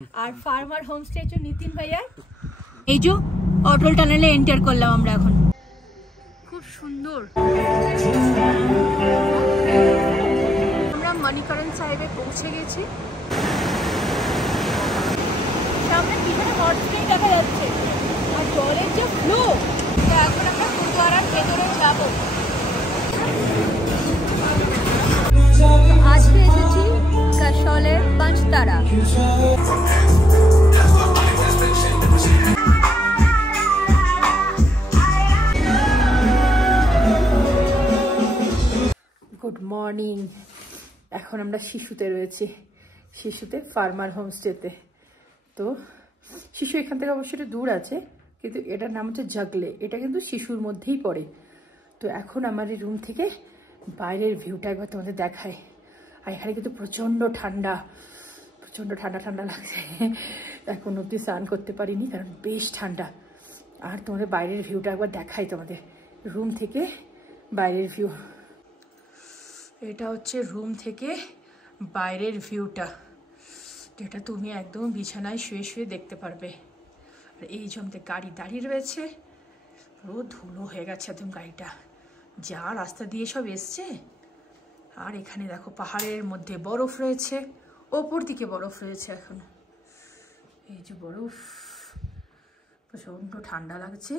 আর farmer homestay হচ্ছে নিতিন ভাইয়া। এই যে অটল টানেলে এন্টার করলাম আমরা এখন। খুব সুন্দর। আমরা মণিকরণ সাহেবে পৌঁছে গেছি। সামনে পিছনে হর্সটাই দেখা যাচ্ছে আর জলের যে ফ্লো। এখন আমরা গুরুদ্বারার ভেতরে যাবো। আজকে এসেছি কাশলের পাঁচতারা। Good morning. এখন আমরা শিশুতে রয়েছি, শিশুতে ফার্মার হোমস্টেতে। তো শিশু এখান থেকে অবশ্যই একটু দূর আছে, কিন্তু এটার নাম হচ্ছে জাগলে। এটা কিন্তু শিশুর মধ্যেই পড়ে। তো এখন আমার এই রুম থেকে বাইরের ভিউটা একবার তোমাদের দেখায়। আর এখানে কিন্তু প্রচণ্ড ঠান্ডা, প্রচণ্ড ঠান্ডা ঠান্ডা লাগছে। এখন অবধি স্নান করতে পারিনি কারণ বেশ ঠান্ডা। আর তোমাদের বাইরের ভিউটা একবার দেখাই তোমাদের, রুম থেকে বাইরের ভিউ। এটা হচ্ছে রুম থেকে বাইরের ভিউটা, যেটা তুমি একদম বিছানায় শুয়ে শুয়ে দেখতে পারবে। আর এই যে আমাদের গাড়ি দাঁড়িয়ে রয়েছে, পুরো ধুলো হয়ে গেছে একদম গাড়িটা, যা রাস্তা দিয়ে সব এসছে। আর এখানে দেখো পাহাড়ের মধ্যে বরফ রয়েছে, ওপর দিকে বরফ রয়েছে এখন। এই যে বরফ, প্রচণ্ড ঠান্ডা লাগছে।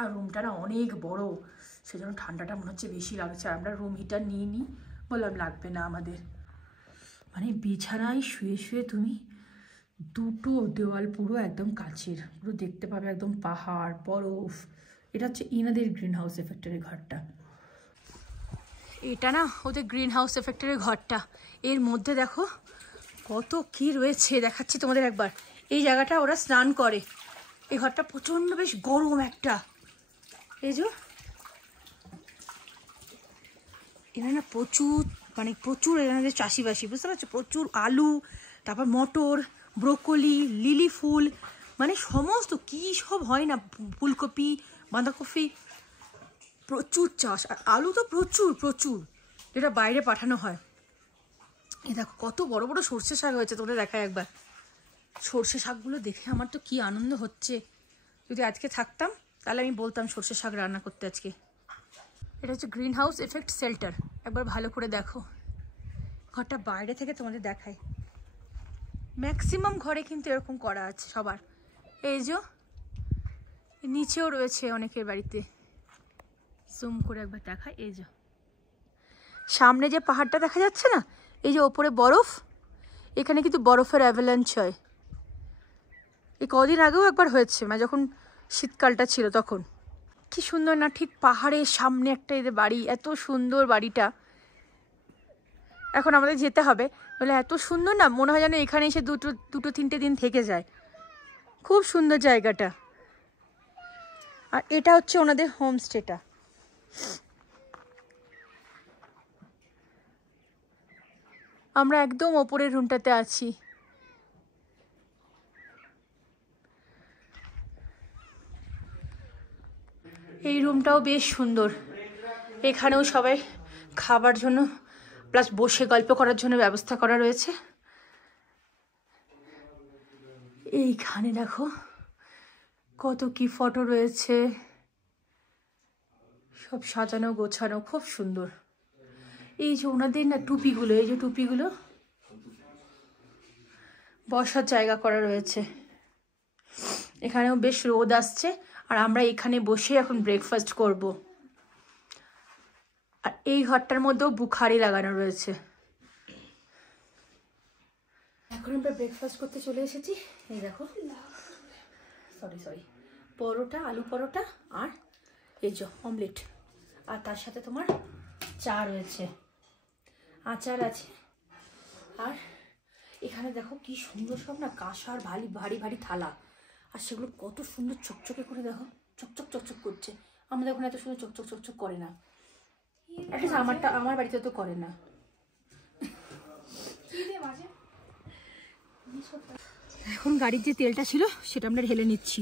আর রুমটা না অনেক বড়, সেজন্য ঠান্ডাটা মনে হচ্ছে বেশি লাগছে। আর আমরা রুম হিটার নিয়ে নিই, বললাম লাগবে না আমাদের। মানে বিছানায় শুয়ে শুয়ে তুমি দুটো দেওয়াল পুরো একদম কাচের, পুরো দেখতে পাবে একদম পাহাড় বরফ। এটা হচ্ছে ইনাদের গ্রিন হাউস এফেক্টের ঘরটা। এটা না ওদের গ্রিন হাউস এফেক্টের ঘরটা। এর মধ্যে দেখো কত কি রয়েছে, দেখাচ্ছি তোমাদের একবার। এই জায়গাটা ওরা স্নান করে। এই ঘরটা প্রচণ্ড বেশ গরম একটা। এই যে এখানে না প্রচুর, মানে প্রচুর এখানে চাষিবাসি, বুঝতে পারছো? প্রচুর আলু, তারপর মটর, ব্রোকলি, লিলি ফুল, মানে সমস্ত কী সব হয় না, ফুলকপি, বাঁধাকপি, প্রচুর চাষ। আর আলু তো প্রচুর প্রচুর, যেটা বাইরে পাঠানো হয়। এ দেখো কত বড় বড় সর্ষে শাক হয়েছে, তোমরা দেখায় একবার। সর্ষে শাকগুলো দেখে আমার তো কি আনন্দ হচ্ছে। যদি আজকে থাকতাম তাহলে আমি বলতাম সর্ষে শাক রান্না করতে আজকে। এটা হচ্ছে গ্রিন হাউস এফেক্ট শেল্টার, একবার ভালো করে দেখো। ঘরটা বাইরে থেকে তোমাদের দেখায়। ম্যাক্সিমাম ঘরে কিন্তু এরকম করা আছে সবার। এই যে নিচেও রয়েছে অনেকের বাড়িতে। জুম করে একবার দেখায়। এই যে সামনে যে পাহাড়টা দেখা যাচ্ছে না, এই যে ওপরে বরফ, এখানে কিন্তু বরফের অ্যাভালাঞ্চ হয়। এই কদিন আগেও একবার হয়েছে, মানে যখন শীতকালটা ছিল তখন। কি সুন্দর না, ঠিক পাহাড়ের সামনে একটা এদের বাড়ি, এত সুন্দর বাড়িটা। এখন আমাদের যেতে হবে, বলে এত সুন্দর না, মনে হয় যেন এখানে এসে দুটো তিনটে দিন থেকে যায়। খুব সুন্দর জায়গাটা। আর এটা হচ্ছে ওনাদের হোমস্টেটা। আমরা একদম ওপরের রুমটাতে আছি। এই রুমটাও বেশ সুন্দর। এখানেও সবাই খাবার জন্য প্লাস বসে গল্প করার জন্য ব্যবস্থা করা রয়েছে। এইখানে দেখো কত কি ফটো রয়েছে, সব সাজানো গোছানো, খুব সুন্দর। এই যে ওনাদের না টুপিগুলো, এই যে টুপিগুলো, বসার জায়গা করা রয়েছে। এখানেও বেশ রোদ আসছে। আর আমরা এখানে বসে এখন ব্রেকফাস্ট করব। আর এই ঘরটার মধ্যেও বুখারি লাগানো রয়েছে। এখন আমরা ব্রেকফাস্ট করতে চলে এসেছি। এই দেখো, সরি পরোটা, আলু পরোটা, আর এই যে অমলেট। আর তার সাথে তোমার চা রয়েছে, আচার আছে। আর এখানে দেখো কি সুন্দর সব না কাঁসার ভারী ভারী ভারী থালা। আর সেগুলো কত সুন্দর চকচকে করে, দেখো চকচক চকচক করছে। আমাদের ওখানে এত সুন্দর চকচক চকচক করে না, আমার বাড়িতে তো করে না। এখন গাড়ির যে তেলটা ছিল সেটা আমরা ঢেলে নিচ্ছি।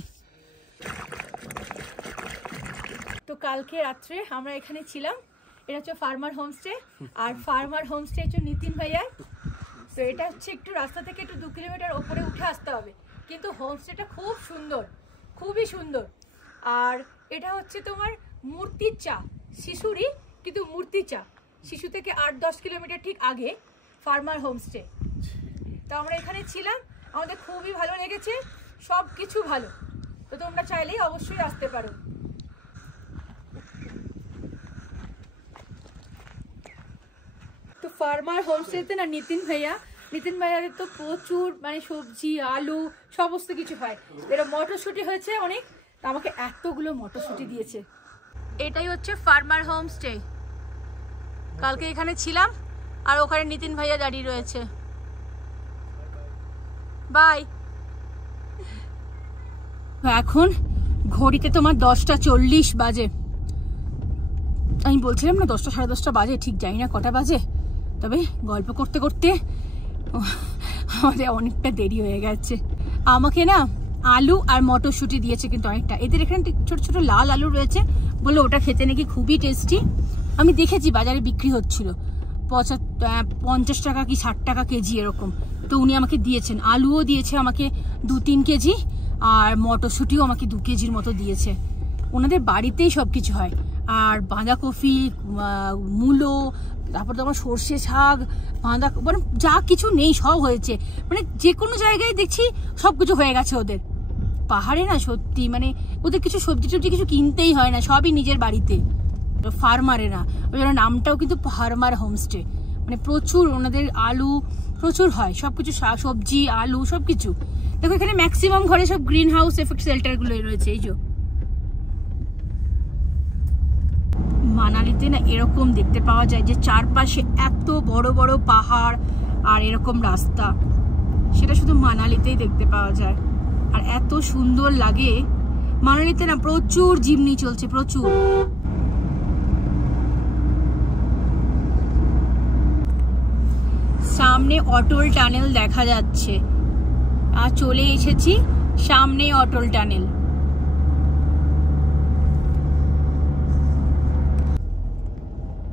তো কালকে রাত্রে আমরা এখানে ছিলাম। এটা হচ্ছে ফার্মার হোমস্টে। আর ফার্মার হোমস্টে হচ্ছে নিতিন ভাইয়ার। তো এটা হচ্ছে একটু রাস্তা থেকে একটু 2 কিলোমিটার ওপরে উঠে আসতে হবে, কিন্তু হোমস্টেটা খুব সুন্দর, খুবই সুন্দর। আর এটা হচ্ছে তোমার মূর্তির চা, শিশুরই কিন্তু মূর্তির চা, শিশু থেকে 8-10 কিলোমিটার ঠিক আগে ফার্মার হোমস্টে। তো আমরা এখানে ছিলাম, আমাদের খুবই ভালো লেগেছে, সব কিছু ভালো। তো তোমরা চাইলেই অবশ্যই আসতে পারো। তো ফার্মার হোমস্টেতে না নিতিন ভাইয়াদের তো প্রচুর মানে সবজি, আলু সমস্ত কিছু হয়। এটা মটরশুঁটি হয়েছে অনেক, আমাকে এতগুলো মটরশুঁটি দিয়েছে। এটাই হচ্ছে ফার্মার হোমস্টে। কালকে এখানে ছিলাম, আর ওখানে নিতিন ভাইয়া দাঁড়িয়ে রয়েছে। বাই। এখন ঘড়িতে তোমার 10:40 বাজে। আমি বলছিলাম না 10টা সাড়ে 10টা বাজে, ঠিক জানি না কটা বাজে, তবে গল্প করতে করতে আমাদের অনেকটা দেরি হয়ে গেছে। আমাকে না আলু আর মটরশুঁটি দিয়েছে কিন্তু অনেকটা। এদের এখানে ছোট ছোট লাল আলু রয়েছে, বলে ওটা খেতে নাকি খুবই টেস্টি। আমি দেখেছি বাজারে বিক্রি হচ্ছিল 50 টাকা কি 60 টাকা কেজি এরকম। তো উনি আমাকে দিয়েছেন, আলুও দিয়েছে আমাকে 2-3 কেজি, আর মটরশুঁটিও আমাকে 2 কেজির মতো দিয়েছে। ওনাদের বাড়িতেই সব কিছু হয়। আর বাঁধাকপি, মূলো, তারপর তোমার সর্ষে শাক, মানে যা কিছু নেই সব হয়েছে। মানে যে কোনো জায়গায় দেখছি সব কিছু হয়ে গেছে ওদের। পাহাড়ে না সত্যি মানে ওদের কিছু সবজি টবজি কিছু কিনতেই হয় না, সবই নিজের বাড়িতে। ফার্মারে না, ওই জন্য নামটাও কিন্তু ফার্মার হোমস্টে। মানে প্রচুর ওনাদের আলু প্রচুর হয়, সবকিছু সবজি আলু সবকিছু। দেখো এখানে ম্যাক্সিমাম ঘরে সব গ্রিন হাউস এফেক্ট শেল্টার গুলো রয়েছে। এই যে মানালিতে না এরকম দেখতে পাওয়া যায় যে চারপাশে এত বড় বড় পাহাড় আর এরকম রাস্তা, সেটা শুধু মানালিতেই দেখতে পাওয়া যায়। আর এত সুন্দর লাগে। মানালিতে না প্রচুর জিমনি চলছে, প্রচুর। সামনে অটল টানেল দেখা যাচ্ছে, আর চলে এসেছি সামনে অটল টানেল।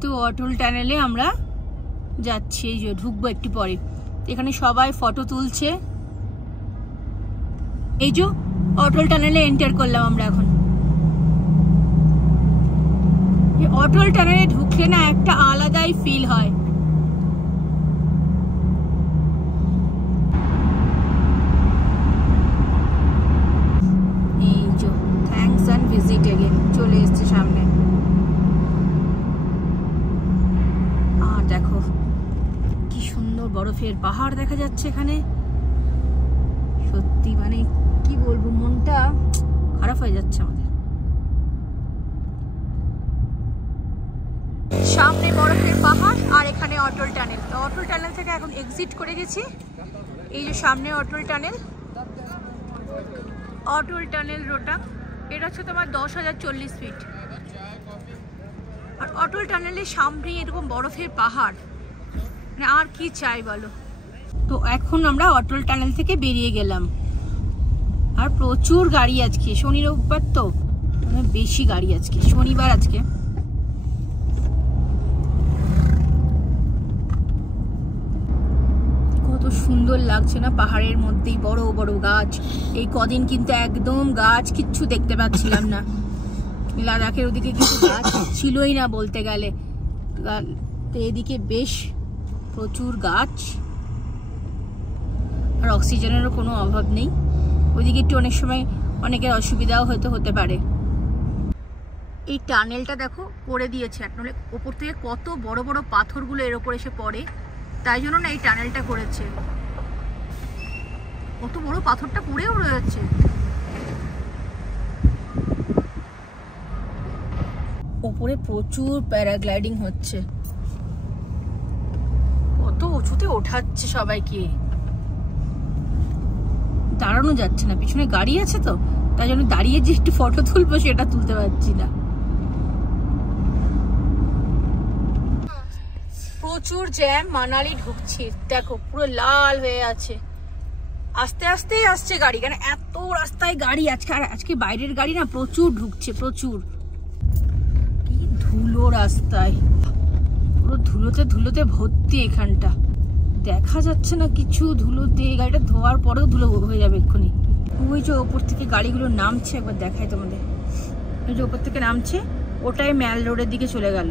তো অটল টানেলে আমরা যাচ্ছি, এই যে ঢুকবো একটু পরে। এখানে সবাই ফটো তুলছে। এই যে অটল টানেলে এন্টার করলাম আমরা এখন। অটল টানেলে ঢুকলে না একটা আলাদাই ফিল হয়। এই যে থ্যাঙ্কস অ্যান্ড ভিজিট এগেইন চলে এসছে সামনে। আর দেখো কি সুন্দর বরফের পাহাড় দেখা যাচ্ছে এখানে। সত্যি মানে কি বলবো, মনটা খারাপ হয়ে যাচ্ছে আমাদের। সামনে বরফের পাহাড় আর এখানে অটল টানেল। তো অটল টানেল থেকে এখন এক্সিট করে গেছি। এই যে সামনে অটল টানেল, অটল টানেল রোটাং। এটা হচ্ছে তোমার 10,040 ফিট। আর অটল টানেলের সামনে এরকম বরফের পাহাড়, মানে আর কি চাই বলো। তো এখন আমরা অটল টানেল থেকে বেরিয়ে গেলাম। আর প্রচুর গাড়ি আজকে, শনি রবিবার তো বেশি গাড়ি আজকে, শনিবার আজকে। কত সুন্দর লাগছে না, পাহাড়ের মধ্যেই বড় বড় গাছ। এই কদিন কিন্তু একদম গাছ কিচ্ছু দেখতে পাচ্ছিলাম না। লাদাখের ওদিকে কিন্তু গাছ ছিলই না বলতে গেলে। তো এদিকে বেশ প্রচুর গাছ, আর অক্সিজেনেরও কোনো অভাব নেই। ওইদিকে একটু অনেক সময় অনেকের অসুবিধাও হয়তো হতে পারে। এই টানেলটা দেখো করে দিয়েছে, নাহলে ওপর থেকে কত বড় বড় পাথরগুলো এর ওপর এসে পড়ে, তাই জন্য না এই টানেলটা করেছে। কত বড় পাথরটা পড়েও রয়েছে। ওপরে প্রচুর প্যারাগ্লাইডিং হচ্ছে, কত উঁচুতে ওঠাচ্ছে সবাইকে। দাঁড়ানো যাচ্ছে না, পিছনে গাড়ি আছে তো, তাই জন্য দাঁড়িয়ে যে একটু ফটো তুলবো সেটা তুলতে পারছি না। প্রচুর জ্যাম, মানালি ঢুকছি দেখো পুরো লাল হয়ে আছে। আস্তে আস্তে আসছে গাড়ি, কারণ এত রাস্তায় গাড়ি আজকে। আর আজকে বাইরের গাড়ি না প্রচুর ঢুকছে, প্রচুর। কি ধুলো রাস্তায়, পুরো ধুলোতে ধুলোতে ভর্তি এখানটা। দেখা যাচ্ছে না কিছু, ধুলোতে গাড়িটা ধোয়ার পরেও ধুলো হয়ে যাবে এক্ষুনি। ওই যে ওপর থেকে গাড়িগুলো নামছে, একবার দেখাই তোমাদের। ওই যে ওপর থেকে নামছে, ওটাই ম্যাল রোডের দিকে চলে গেল।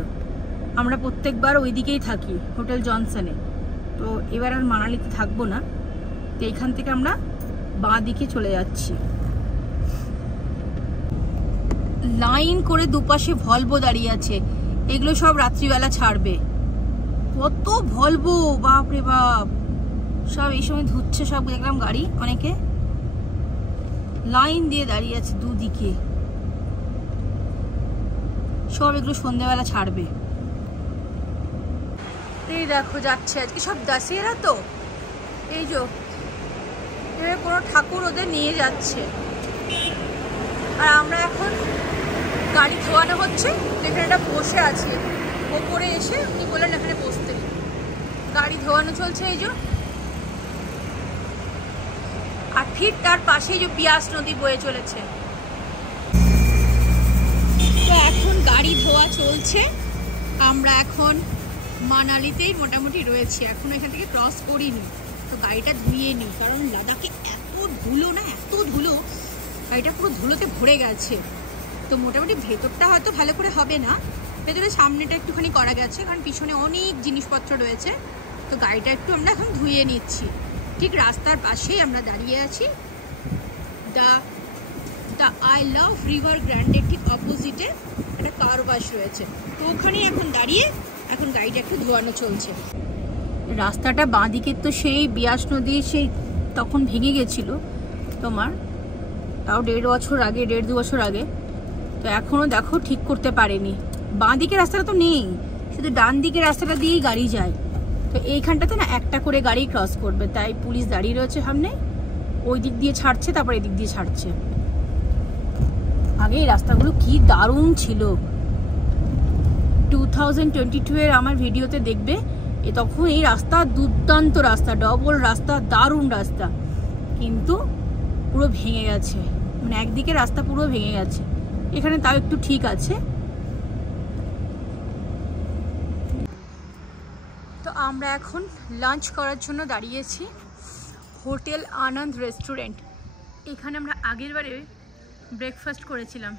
আমরা প্রত্যেকবার ওই দিকেই থাকি, হোটেল জনসনে। তো এবার আর মানালিতে থাকবো না, তো এইখান থেকে আমরা বাঁ দিকে চলে যাচ্ছি। লাইন করে দুপাশে ভলভো দাঁড়িয়ে আছে, এগুলো সব রাত্রিবেলা ছাড়বে। কত ভলভো, বাপরে বাপ, সব এই সময় ধুচ্ছে সব, দেখলাম গাড়ি অনেকে লাইন দিয়ে দাঁড়িয়ে আছে দুদিকে, সব এগুলো সন্ধ্যেবেলা ছাড়বে। এই দেখো যাচ্ছে, আজকে সব দাসেরা, তো এই যে কোনো ঠাকুর ওদের নিয়ে যাচ্ছে। আর আমরা এখন গাড়ি ধোয়ানো হচ্ছে, এখানে একটা বসে আছে, ওপরে এসে উনি বললেন এখানে বসতে। গাড়ি ধোয়ানো চলছে এই যে, আর ঠিক তার পাশেই যে বিয়াস নদী বয়ে চলেছে। তো এখন গাড়ি ধোয়া চলছে, আমরা এখন মানালিতেই মোটামুটি রয়েছি, এখন এখান থেকে ক্রস করিনি। তো গাড়িটা ধুয়ে নিই, কারণ লাদাখে এত ধুলো না, এত ধুলো, গাড়িটা পুরো ধুলোতে ভরে গেছে। তো মোটামুটি ভেতরটা হয়তো ভালো করে হবে না, ভেতরে সামনেটা একটুখানি করা গেছে, কারণ পিছনে অনেক জিনিসপত্র রয়েছে। তো গাড়িটা একটু আমরা এখন ধুয়ে নিচ্ছি। ঠিক রাস্তার পাশেই আমরা দাঁড়িয়ে আছি, দ্য আই লাভ রিভার গ্র্যান্ডের ঠিক অপোজিটে একটা কার ওয়াশ রয়েছে। তো ওখানেই এখন দাঁড়িয়ে এখন গাড়িটা একটু ধোয়ানো চলছে। রাস্তাটা বাঁদিকে তো সেই বিয়াস নদী সেই তখন ভেঙে গেছিল তোমার, তাও 1.5 বছর আগে, 1.5-2 বছর আগে। তো এখনও দেখো ঠিক করতে পারেনি। বাঁ দিকের রাস্তাটা তো নেই, শুধু ডান দিকের রাস্তাটা দিয়েই গাড়ি যায়। তো এইখানটাতে না একটা করে গাড়ি ক্রস করবে, তাই পুলিশ দাঁড়িয়ে রয়েছে সামনে, ওই দিক দিয়ে ছাড়ছে, তারপর এদিক দিয়ে ছাড়ছে। আগে এই রাস্তাগুলো কি দারুণ ছিল, 2022-এর আমার ভিডিওতে দেখবে, তখন এই রাস্তা দুর্দান্ত রাস্তা, ডবল রাস্তা, দারুণ রাস্তা। কিন্তু পুরো ভেঙে গেছে, মানে একদিকে রাস্তা পুরো ভেঙে গেছে। এখানে তাও একটু ঠিক আছে। তো আমরা এখন লাঞ্চ করার জন্য দাঁড়িয়েছি হোটেল আনন্দ রেস্টুরেন্ট। এখানে আমরা আগের বারে ব্রেকফাস্ট করেছিলাম,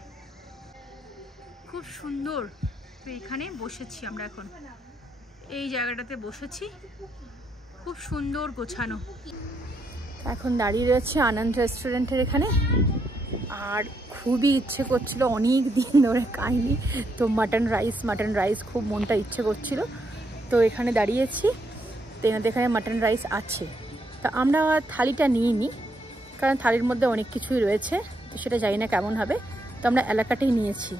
খুব সুন্দর। তো এখানে বসেছি আমরা, এখন এই জায়গাটাতে বসেছি, খুব সুন্দর গোছানো। এখন দাঁড়িয়ে রয়েছে আনন্দ রেস্টুরেন্টের এখানে, আর খুবই ইচ্ছে করছিল, অনেক দিন ধরে খাইনি, তো মাটন রাইস খুব মনটা ইচ্ছে করছিল। তো এখানে দাঁড়িয়েছি, তো এখানে মাটন রাইস আছে। তো আমরা থালিটা নিইনি, কারণ থালির মধ্যে অনেক কিছুই রয়েছে, তো সেটা জানি না কেমন হবে। তো আমরা এলাকাটাই নিয়েছি,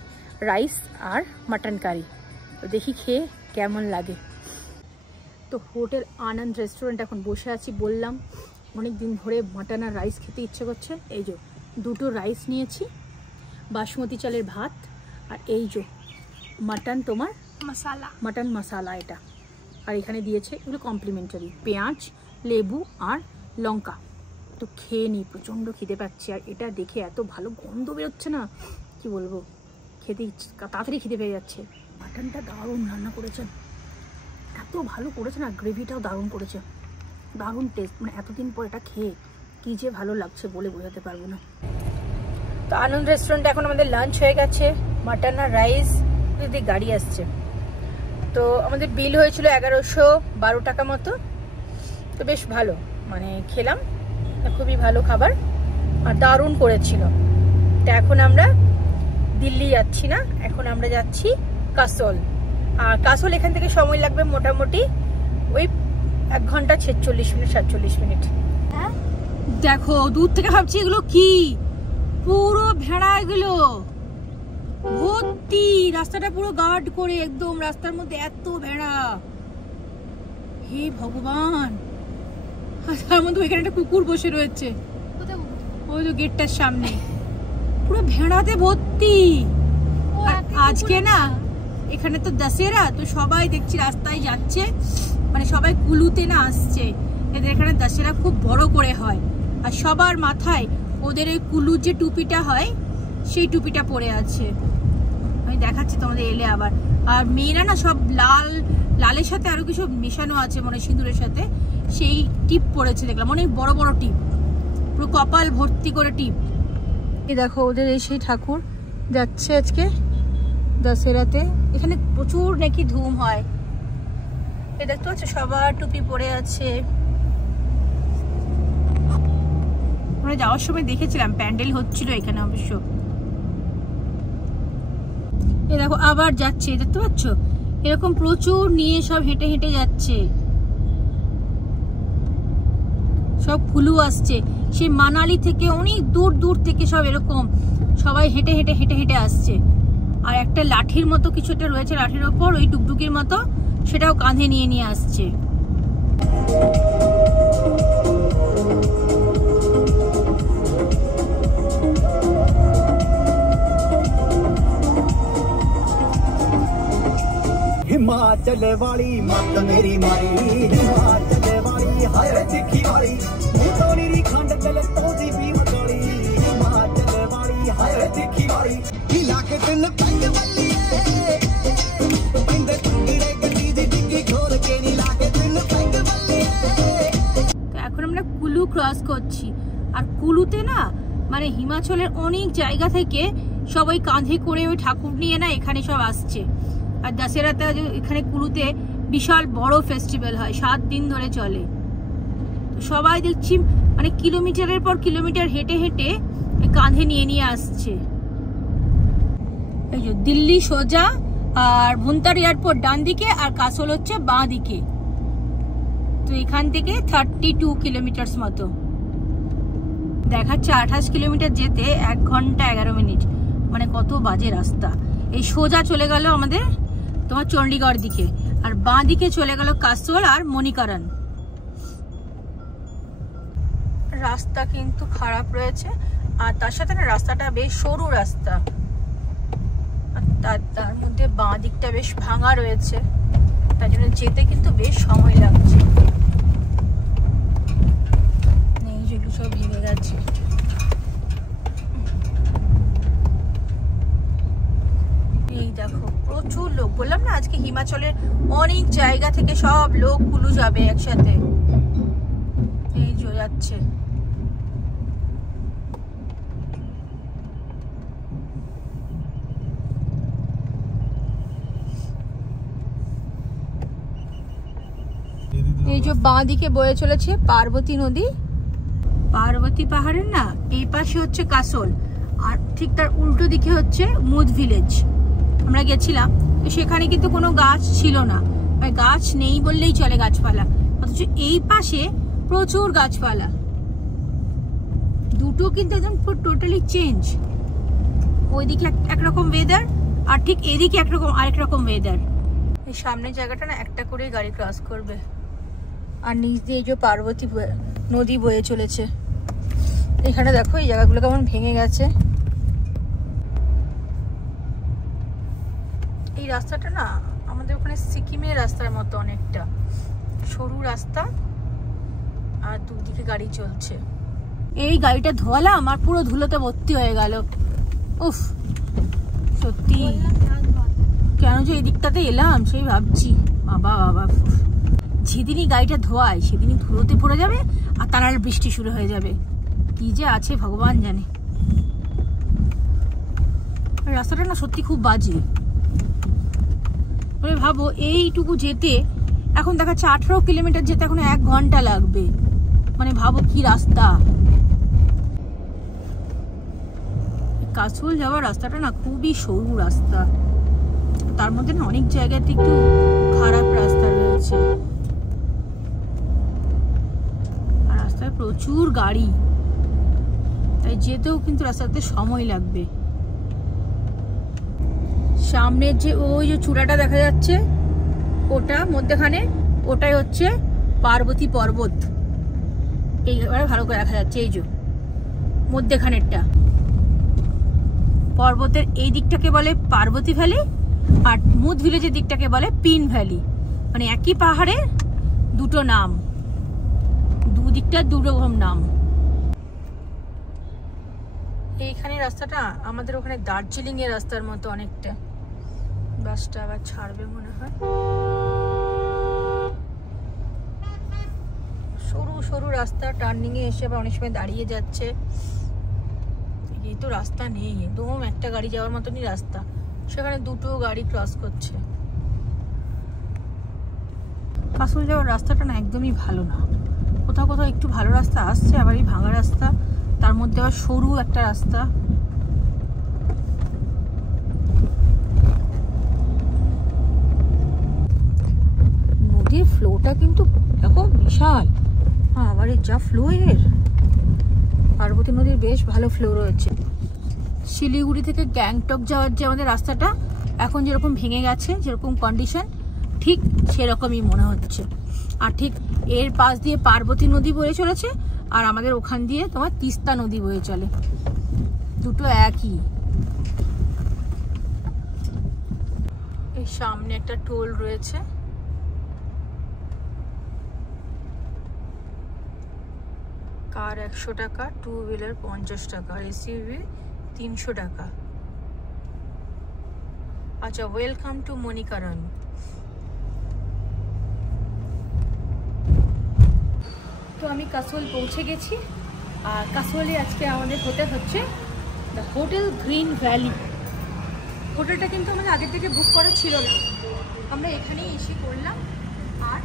রাইস আর মাটন কারি। তো দেখি খেয়ে কেমন লাগে। তো হোটেল আনন্দ রেস্টুরেন্ট এখন বসে আছি, বললাম অনেক দিন ধরে মাটন আর রাইস খেতে ইচ্ছে করছে। এই যে 2টো রাইস নিয়েছি, বাসমতি চালের ভাত, আর এই যে মাটন তোমার মশালা, মাটন মশালা এটা। আর এখানে দিয়েছে এগুলো কমপ্লিমেন্টারি, পেঁয়াজ, লেবু আর লঙ্কা। তো খেয়ে নিই, প্রচণ্ড খিদে পাচ্ছে। আর এটা দেখে এত ভালো গন্ধ বেরোচ্ছে না, কি বলবো, খেতে তাড়াতাড়ি খিদে পেয়ে যাচ্ছে। মাটনটা দারুণ রান্না করেছেন, এত ভালো করেছে না, গ্রেভিটাও দারুণ করেছে, দারুণ টেস্ট। মানে এতদিন পর এটা খেয়ে কী যে ভালো লাগছে বলে বোঝাতে পারবো না। তো আনন্দ রেস্টুরেন্টে এখন আমাদের লাঞ্চ হয়ে গেছে, মাটন আর রাইস যদি গাড়ি আসছে। তো আমাদের বিল হয়েছিল 1112 টাকা মতো। তো বেশ ভালো, মানে খেলাম, খুবই ভালো খাবার আর দারুণ করেছিল। তো এখন আমরা দিল্লি যাচ্ছি না, এখন আমরা যাচ্ছি কাসল। আর কাসল এখান থেকে সময় লাগবে মোটামুটি ওই 1 ঘন্টা 46 মিনিট 47 মিনিট। দেখো দূর থেকে ভাবছি এগুলো কি, পুরো ভেড়া, এগুলো ভর্তি, রাস্তাটা পুরো গার্ড করে একদম, রাস্তার মধ্যে এত ভেড়া, হে ভগবান। তার মধ্যে ওইখানে একটা কুকুর বসে রয়েছে, ওই যে গেটটার সামনে, পুরো ভেড়াতে ভর্তি। আজকে না এখানে তো দশেরা, তো সবাই দেখছি রাস্তায় যাচ্ছে, মানে সবাই কুলুতে না আসছে। এদের এখানে দশেরা খুব বড় করে হয়, আর সবার মাথায় ওদের ওই কুলুর যে টুপিটা হয় সেই টুপিটা পরে আছে। আমি দেখাচ্ছি তোমাদের এলে আবার। আর মেয়েরা না সব লালের সাথে আরো কিছু মেশানো আছে, মানে সিঁদুরের সাথে, সেই টিপ পড়েছে দেখলাম, অনেক বড় বড় টিপ, পুরো কপাল ভর্তি করে টিপ। এই দেখো ওদের এই সেই ঠাকুর যাচ্ছে আজকে দশেরাতে। এখানে প্রচুর নাকি ধুম হয়। এই দেখতে পাচ্ছ সবার টুপি পরে আছে। আমরা যাওয়ার সময় দেখেছিলাম প্যান্ডেল হচ্ছিল এখানে অবশ্য। এই দেখো আবার যাচ্ছে, দেখতে পাচ্ছ এরকম প্রচুর নিয়ে সব হেঁটে হেঁটে যাচ্ছে। সব কুলু আসছে সেই মানালি থেকে, অনেক দূর দূর থেকে সব এরকম সবাই হেঁটে হেঁটে হেঁটে হেঁটে আসছে। আর একটা লাঠির মতো কিছু একটা রয়েছে লাঠির ওপর, ওই টুকটুকির মতো, সেটাও কাঁধে নিয়ে নিয়ে আসছে। हिमाचल वाली मत मेरी मारी, हिमाचल वाली हाय तिखी वाली, मुतोनी री खंड गले तो दी भी मगाली, हिमाचल वाली हाय तिखी वाली, हिला के दिन पैग वाली बंदे टुकड़े गड्डी दी डिग्गी खोल के नीला के दिन पैग वाली। তো এখন আমরা কুলু ক্রস করছি। আর কুলুতে না মানে হিমাচলের অনেক জায়গা থেকে সবাই কাঁধে করে ওই ঠাকুর নিয়ে না এখানে সব আসছে। আর দশেরাতে এখানে কুলুতে বিশাল বড় ফেস্টিভ্যাল হয়, 7 দিন ধরে চলে। তো সবাই দেখছি মানে কিলোমিটারের পর কিলোমিটার হেঁটে হেঁটে কাঁধে নিয়ে নিয়ে আসছে। এই যে দিল্লি সোজা, আর ভুন্তার এয়ারপোর্ট ডান দিকে, আর কাসল হচ্ছে বাঁ দিকে। তো এখান থেকে 32 কিলোমিটার মতো দেখাচ্ছে। 28 কিলোমিটার যেতে 1 ঘন্টা 11 মিনিট, মানে কত বাজে রাস্তা। এই সোজা চলে গেল আমাদের তোমার চণ্ডীগড় দিকে, আর বাঁ দিকে চলে গেল কাসল আর মণিকরণ। রাস্তা কিন্তু খারাপ রয়েছে, আর তার সাথে না রাস্তাটা বেশ সরু রাস্তা, তার মধ্যে বাঁ দিকটা বেশ ভাঙা রয়েছে, তার জন্য যেতে কিন্তু বেশ সময় লাগছে। যেগুলো সব ভেঙে গেছে। এই দেখো প্রচুর লোক, বললাম না আজকে হিমাচলের অনেক জায়গা থেকে সব লোক কুলু যাবে একসাথে। এই যে যাচ্ছে। এই যে বাঁ দিকে বয়ে চলেছে পার্বতী নদী। পার্বতী পাহাড়ের না এই পাশে হচ্ছে কাসল, আর ঠিক তার উল্টো দিকে হচ্ছে মুদ ভিলেজ। আমরা গেছিলাম, তো সেখানে কিন্তু কোনো গাছ ছিল না, গাছ নেই বললেই চলে, গাছপালা। অথচ এই পাশে প্রচুর গাছপালা, দুটো কিন্তু একদম টোটালি চেঞ্জ। ওইদিকে একরকম ওয়েদার, আর ঠিক এদিকে আরেক রকম ওয়েদার। এই সামনের জায়গাটা না একটা করেই গাড়ি ক্রস করবে, আর নিচ দিয়ে যে পার্বতী নদী বয়ে চলেছে। এখানে দেখো এই জায়গাগুলো কেমন ভেঙে গেছে। এই রাস্তাটা না আমাদের ওখানে সিকিমের রাস্তার মতো, অনেকটা সরু রাস্তা, আর দুদিকে গাড়ি চলছে। এই গাড়িটা ধোয়ালাম আর পুরো ধুলোতে ভর্তি হয়ে গেল। উফ, সত্যি কেন যে এই দিকটাতে এলাম সেই ভাবছি। বাবা বাবা, যেদিনই গাড়িটা ধোয়ায় সেদিনই ধুলোতে পড়ে যাবে, আর তার আর বৃষ্টি শুরু হয়ে যাবে। কি যে আছে ভগবান জানে। রাস্তাটা না সত্যি খুব বাজে। ভাবো এইটুকু যেতে এখন দেখাচ্ছে 18 কিলোমিটার যেতে এখন 1 ঘন্টা লাগবে, মানে ভাবো কি রাস্তা। কাসল যাওয়ার রাস্তাটা না খুবই সরু রাস্তা, তার মধ্যে না অনেক জায়গাতে একটু খারাপ রাস্তা রয়েছে, আর রাস্তায় প্রচুর গাড়ি, তাই যেতেও কিন্তু রাস্তাতে সময় লাগবে। সামনের যে ওই যে চূড়াটা দেখা যাচ্ছে ওটা মধ্যখানে, ওটাই হচ্ছে পার্বতী পর্বত। এইবারে ভালো করে দেখা যাচ্ছে, এই যে মধ্যখানেরটা পর্বতের এই দিকটাকে বলে পার্বতী ভ্যালি, আর মুদ ভিলেজের দিকটাকে বলে পিন ভ্যালি। মানে একই পাহাড়ে দুটো নাম, দুদিকটার দু রকম নাম। এইখানে রাস্তাটা আমাদের ওখানে দার্জিলিং এর রাস্তার মতো অনেকটা। বাসটা আবার ছাড়বে মনে হয়। সরু রাস্তা, টার্নিংয়ে এসে আবার অনেক সময় দাঁড়িয়ে যাচ্ছে। এই তো রাস্তা নেই, একদম একটা গাড়ি যাওয়ার মতনই রাস্তা, সেখানে দুটো গাড়ি ক্রস করছে। কাসল যাওয়ার রাস্তাটা না একদমই ভালো না, কোথাও কোথাও একটু ভালো রাস্তা আসছে, আবার এই ভাঙা রাস্তা, তার মধ্যে আবার সরু একটা রাস্তা। নদীর ফ্লোটা কিন্তু দেখো বিশাল, আবার যা ফ্লো এর, পার্বতী নদীর বেশ ভালো ফ্লো রয়েছে। শিলিগুড়ি থেকে গ্যাংটক যাওয়ার যে আমাদের রাস্তাটা এখন যেরকম ভেঙে গেছে, যেরকম কন্ডিশন, ঠিক সেরকমই মনে হচ্ছে। আর ঠিক এর পাশ দিয়ে পার্বতী নদী বয়ে চলেছে, আর আমাদের ওখান দিয়ে তোমার তিস্তা নদী বয়ে চলে, দুটো একই। এই সামনে একটা টোল রয়েছে, কার 100 টাকা, টু হুইলার 50 টাকা, এসইউভি 300 টাকা। আচ্ছা, ওয়েলকাম টু মণিকরণ। তো আমি কাসোল পৌঁছে গেছি, আর কাসোলে আজকে আমাদের হোটেল হচ্ছে দ্য হোটেল গ্রিন ভ্যালি। হোটেলটা কিন্তু আমাদের আগে থেকে বুক করা ছিল না, আমরা এখানেই এসে করলাম। আর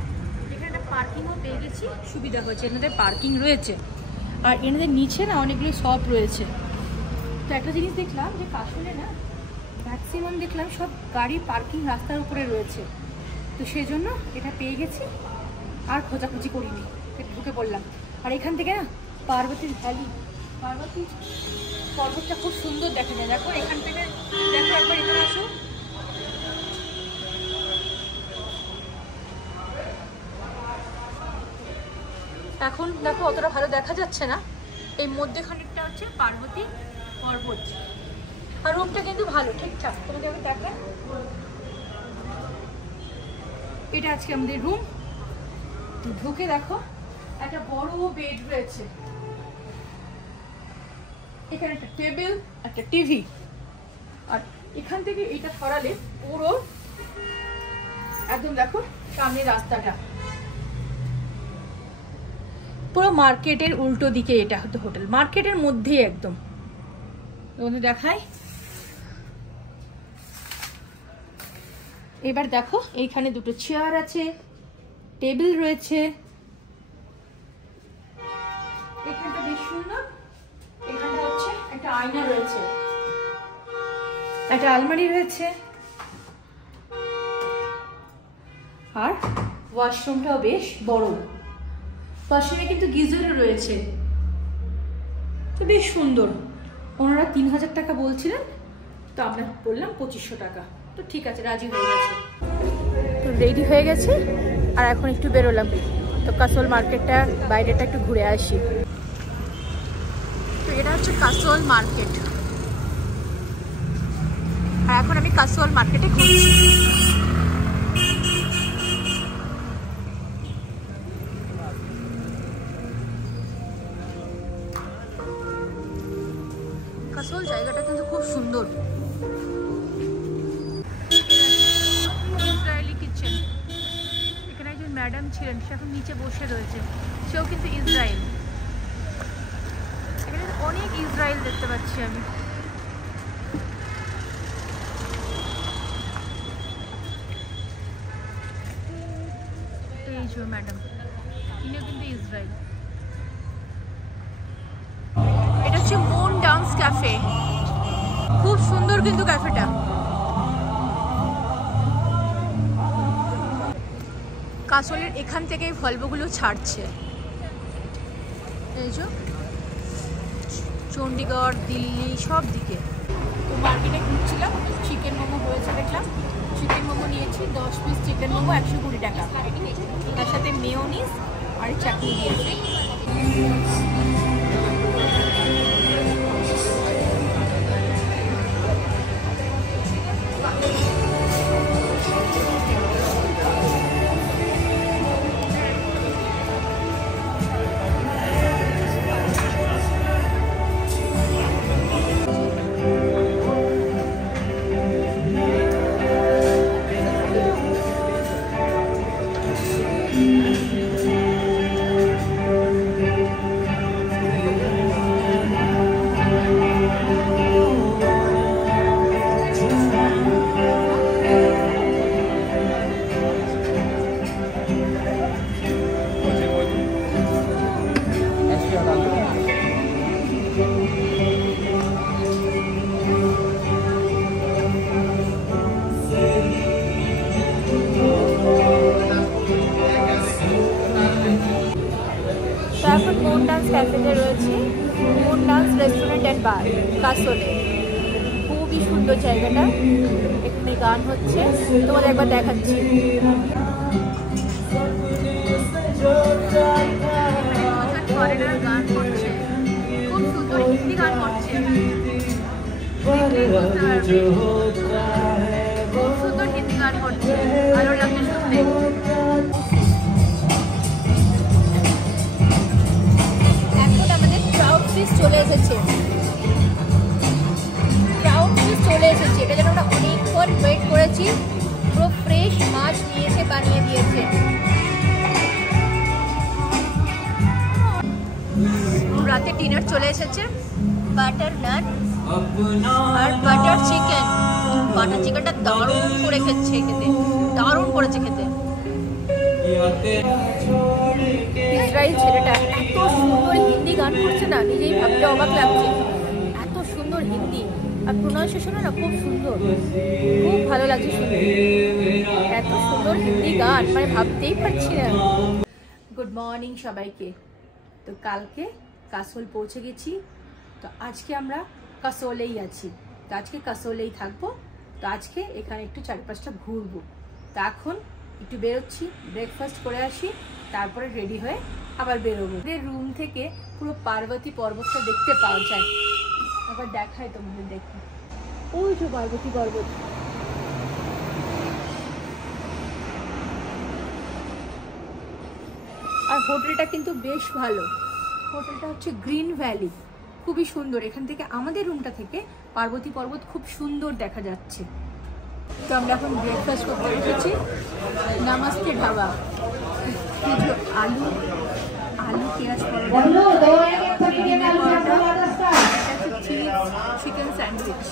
এখানে একটা পার্কিংও পেয়ে গেছি, সুবিধা হয়েছে, এনাদের পার্কিং রয়েছে, আর এনাদের নিচে না অনেকগুলো শপ রয়েছে। তো একটা জিনিস দেখলাম যে কাসোলে না ম্যাক্সিমাম দেখলাম সব গাড়ি পার্কিং রাস্তার উপরে রয়েছে, তো সেই জন্য এটা পেয়ে গেছি, আর খোঁজাখুঁজি করিনি, ঢুকে পড়লাম। আর এখান থেকে না পার্বতীর ভ্যালি, পার্বতী পর্বতটা খুব সুন্দর দেখা যায়। দেখো এখান থেকে, দেখো একবার এখানে আসো, এখন দেখো অতটা ভালো দেখা যাচ্ছে না, এই মধ্যেখানেরটা হচ্ছে পার্বতী পর্বত। আর রুমটা কিন্তু ভালো, ঠিকঠাক, তোমাকে আমি দেখাই। এটা আজকে আমাদের রুম, ঢুকে দেখো একটা বড় বেড রয়েছে, এখানে একটা টেবিল, একটা টিভি, আর এখান থেকে এটা সরালে পুরো একদম দেখো সামনে রাস্তাটা, পুরো মার্কেটের উল্টো দিকে এটা হতো হোটেল, মার্কেটের মধ্যেই একদম। তোমাদের দেখাই, এবার দেখো এইখানে দুটো চেয়ার আছে, টেবিল রয়েছে, এখানটা বেশ সুন্দর। এখানটা হচ্ছে একটা আয়না রয়েছে, একটা আলমারি রয়েছে, আর ওয়াশরুমটাও বেশ বড়, ওয়াশরুমে কিন্তু গিজারও রয়েছে, তো বেশ সুন্দর। ওনারা 3000 টাকা বলছিলেন, তো আমরা বললাম 2500 টাকা, তো ঠিক আছে, রাজি হয়ে গেছে। তো রেডি হয়ে গেছে, আর এখন একটু বেরোলাম, তো কাসোল মার্কেটটা বাইরেটা একটু ঘুরে আসি। তো এটা হচ্ছে কাসোল মার্কেট, আর এখন আমি কাসোল মার্কেটে ঘুরছি। কাসোল জায়গাটা কিন্তু খুব সুন্দর। ইসরায়েলি কিচেন, এখানে একজন ম্যাডাম ছিলেন, সে এখন নিচে বসে রয়েছে, সেও কিন্তু ইসরায়েল। এখানে অনেক ইসরায়েল দেখতে পাচ্ছি আমি। এই যে ম্যাডাম, ইনিও কিন্তু ইসরায়েল। এটা হচ্ছে মুন ডান্স ক্যাফে, খুব সুন্দর কিন্তু ক্যাফেটা। কাসোলের এখান থেকেই ভলভোগুলো ছাড়ছে, এই যে চণ্ডীগড়, দিল্লি, সব দিকে। তো মার্কেটে ঘুরছিলাম, চিকেন মোমো হয়েছে দেখলাম, চিকেন মোমো নিয়েছি 10 পিস চিকেন মোমো 120 টাকা, তার সাথে মেয়োনিজ আর চাটনি দিয়েছি। মুন ডান্স ক্যাফেতে রয়েছি, moon dance restaurant and bar কাসোলে। খুবই সুন্দর জায়গাটা, এখানে গান হচ্ছে, তোমাদের একবার দেখাচ্ছি। গান করছে, খুব সুন্দর হিন্দি গান করছে, খুব সুন্দর হিন্দি গান করছে, ভালো লাগছে শুনতে। এখন আমাদের ট্রাউট ফিশ চলে এসেছে, ট্রাউট ফিশ চলে এসেছে। এটা যেন আমরা অনেকক্ষণ ওয়েট করেছি, পুরো ফ্রেশ মাছ নিয়েছে, বানিয়ে দিয়েছে। রাতে ডিনার চলে এসেছে, বাটার নান আর বাটার চিকেন। বাটার চিকেনটা দারুণ করে খেচ্ছে, খেতে দারুণ করেছে খেতে। ইসরাইল ছেলেটা এত সুন্দর হিন্দি গান করছে না, নিজেই ভাবতে অবাক লাগছে, এত সুন্দর হিন্দি, আর প্রোনাউন্সিয়েশনও না খুব সুন্দর, খুব ভালো লাগছে শুনতে। এত সুন্দর হিন্দি গান মানে ভাবতেই পারছি না। গুড মর্নিং সবাইকে। তো কালকে কাসোল পৌঁছে গেছি, তো আজকে আমরা কাসোলেই আছি, তো আজকে কাসোলেই থাকবো। তো আজকে এখানে একটু চারপাশটা ঘুরবো। তো এখন একটু বেরোচ্ছি, ব্রেকফাস্ট করে আসি, তারপরে রেডি হয়ে আবার বেরোবো। রুম থেকে পুরো পার্বতী পর্বতটা দেখতে পাওয়া যায়, আবার দেখায় তোমাদের, দেখো ওই যে পার্বতী পর্বত। আর হোটেলটা কিন্তু বেশ ভালো, হোটেলটা হচ্ছে গ্রিন ভ্যালি, খুবই সুন্দর। এখান থেকে আমাদের রুমটা থেকে পার্বতী পর্বত খুব সুন্দর দেখা যাচ্ছে। তো আমরা এখন ব্রেকফাস্ট করতে বসেছি, নামাস্তে ঢাবা। আলু আলু পেঁয়াজ পরোটা, চিকেন স্যান্ডউইচ।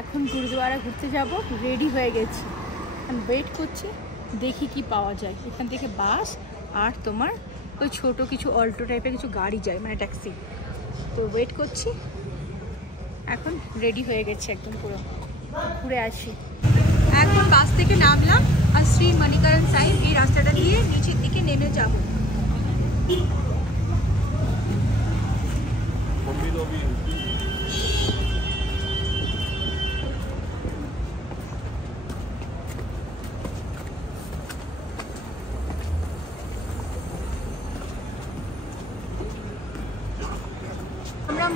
এখন গুরুদুয়ারা ঘুরতে যাব, রেডি হয়ে গেছি, এখন ওয়েট করছি, দেখি কি পাওয়া যায়। এখান থেকে বাস আর তোমার ওই ছোট কিছু অল্টো টাইপের কিছু গাড়ি যায়, মানে ট্যাক্সি। তো ওয়েট করছি, এখন রেডি হয়ে গেছে একদম পুরো, ঘুরে আসি। এখন বাস থেকে নামলাম, আর শ্রী মণিকরণ সাহিব এই রাস্তাটা দিয়ে নিচের দিকে নেমে যাব।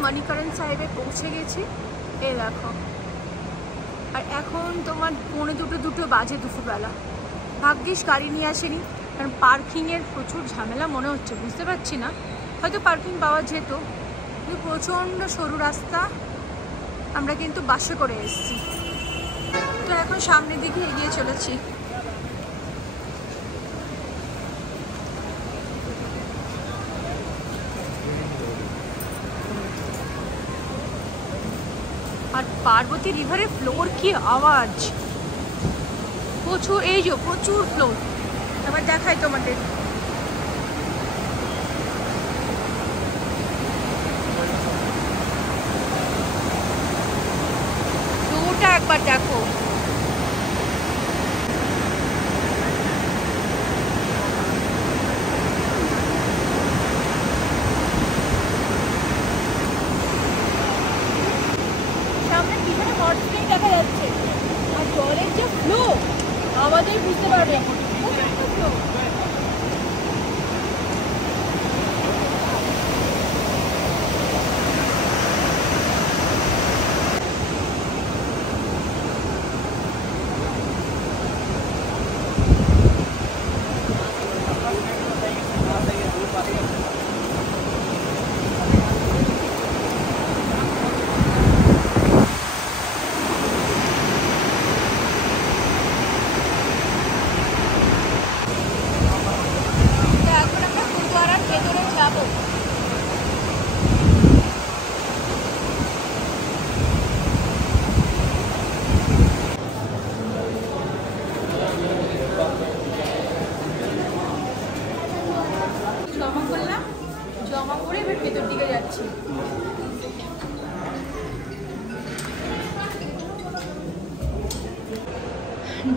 মণিকরণ সাহেবে পৌঁছে গেছি, এই দেখো। আর এখন তোমার 1:45 বাজে, দুপুরবেলা। ভাগ্যিস গাড়ি নিয়ে আসেনি, কারণ পার্কিংয়ের প্রচুর ঝামেলা মনে হচ্ছে, বুঝতে পারছি না, হয়তো পার্কিং পাওয়া যেত, কিন্তু প্রচণ্ড সরু রাস্তা। আমরা কিন্তু বাসে করে এসেছি, তো এখন সামনের দিকে এগিয়ে চলেছি। আর পার্বতী রিভারের ফ্লোর কি আওয়াজ, প্রচুর, এই যে প্রচুর ফ্লোর। এবার দেখাই তোমাদের, ফ্লোরটা একবার দেখো। দেখা যাচ্ছে, আর জলের যে ফ্লো আমাদের বুঝতে পারবে এখন, ফ্লো।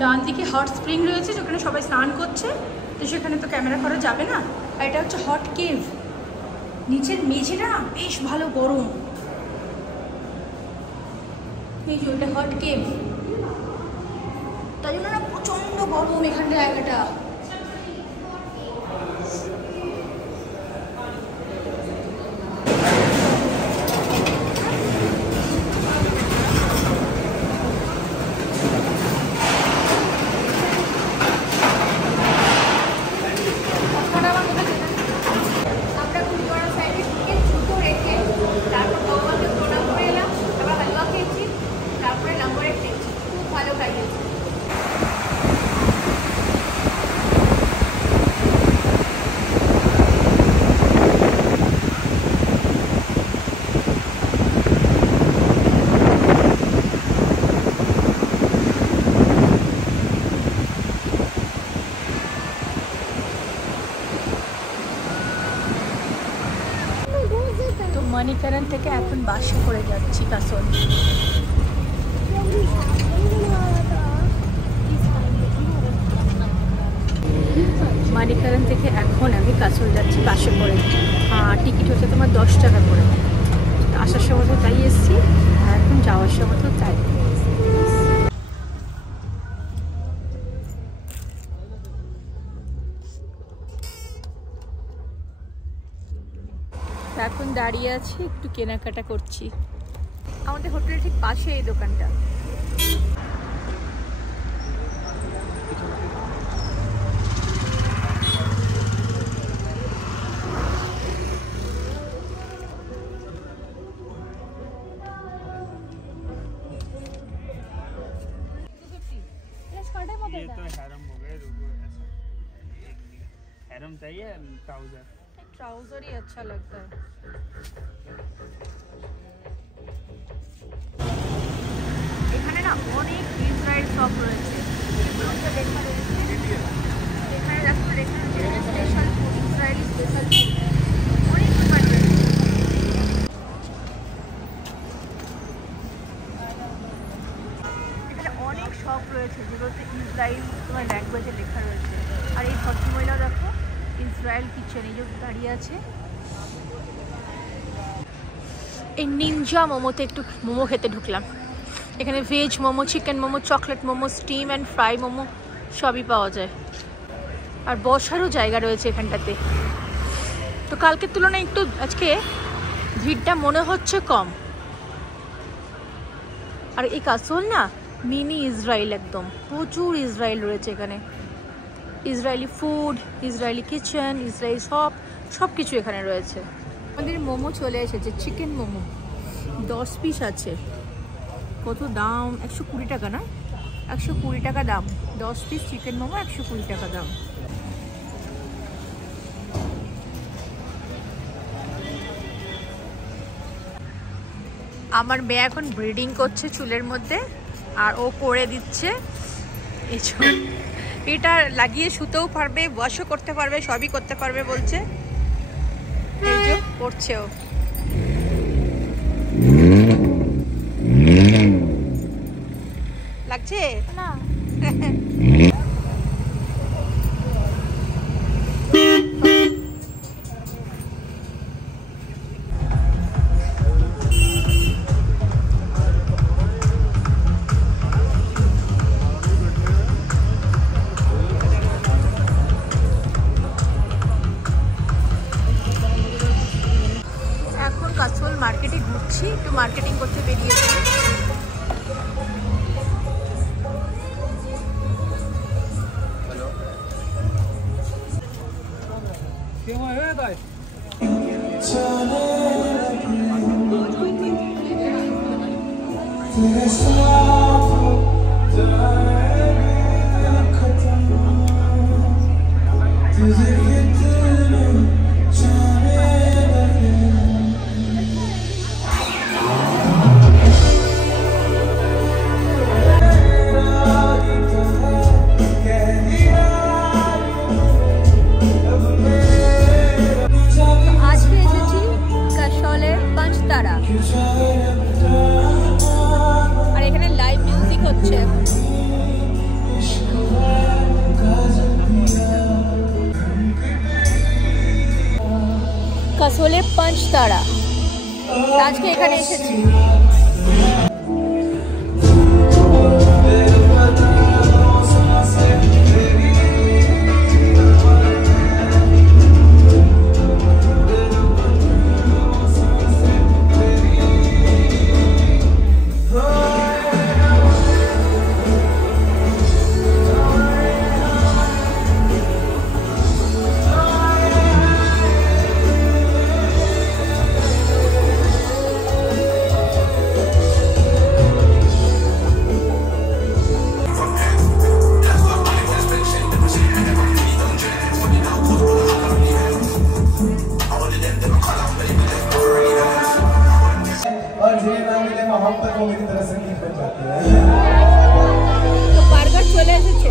ডান দিকে হট স্প্রিং রয়েছে যেখানে সবাই স্নান করছে, তো সেখানে তো ক্যামেরা করা যাবে না। আর এটা হচ্ছে হট কেভ, নিচের মেঝেটা না বেশ ভালো গরম। এই যে ওটা হট কেভ, তাই জন্য না প্রচন্ড গরম এখানে জায়গাটা। মণিকরণ থেকে এখন বাসে করে যাচ্ছি কাসল। মণিকরণ থেকে এখন আমি কাসল যাচ্ছি বাসে করে। টিকিট হচ্ছে তোমার 10 টাকা করে। আসার সময় তো তাই এসছি, আর এখন যাওয়ার সময় তো তাই। এখন দাঁড়িয়ে আছি, একটু কেনাকাটা করছি। আমাদের হোটেলের ঠিক পাশে এই দোকানটা। ये तो हैरम हो गए, हैरम चाहिए ट्राउजर। ट्राउजर ही अच्छा लगता है। এখানে না অনেক ইসরায়েল শপ রয়েছে, এগুলোতে লেখা রয়েছে। এখানে দেখো লেখা রয়েছে special food, Israeli special food, অনেক দোকান রয়েছে। এখানে অনেক শপ রয়েছে যেগুলোতে ইসরায়েল তোমার ল্যাঙ্গুয়েজে লেখা রয়েছে। আর এই ভদ্রমহিলা দেখো ইসরায়েল কিচেন, এই যে দাঁড়িয়ে আছে। এই নিনজা মোমোতে একটু মোমো খেতে ঢুকলাম। এখানে veg momo, chicken momo, chocolate momo, steam and fry momo সবই পাওয়া যায়। আর বসারও জায়গা রয়েছে এখানটাতে। তো কালকের তুলনায় একটু আজকে ভিড়টা মনে হচ্ছে কম। আর এই কাসল না মিনি ইসরায়েল, একদম প্রচুর ইসরায়েল রয়েছে এখানে। Israeli food, Israeli kitchen, Israeli সব কিছু এখানে রয়েছে। আমাদের মোমো চলে এসেছে, চিকেন মোমো 10 পিস আছে। কত দাম? 120 টাকা না? 120 টাকা দাম। 10 পিস চিকেন মোমো 120 টাকা দাম। আমার মেয়ে এখন ব্রিডিং করছে চুলের মধ্যে, আর ও করে দিচ্ছে। এটা লাগিয়ে শুতেও পারবে, ওয়াশও করতে পারবে, সবই করতে পারবে বলছে। এই যে করছে ও। লাগছে না? কাসল মার্কেটে ঘুরছি, একটু মার্কেটিং করতে বেরিয়েছি। আর এখানে লাইভ মিউজিক হচ্ছে এখন। পাঁচতারা, আজকে এখানে এসেছি। तो बार्गर चले एसेছে।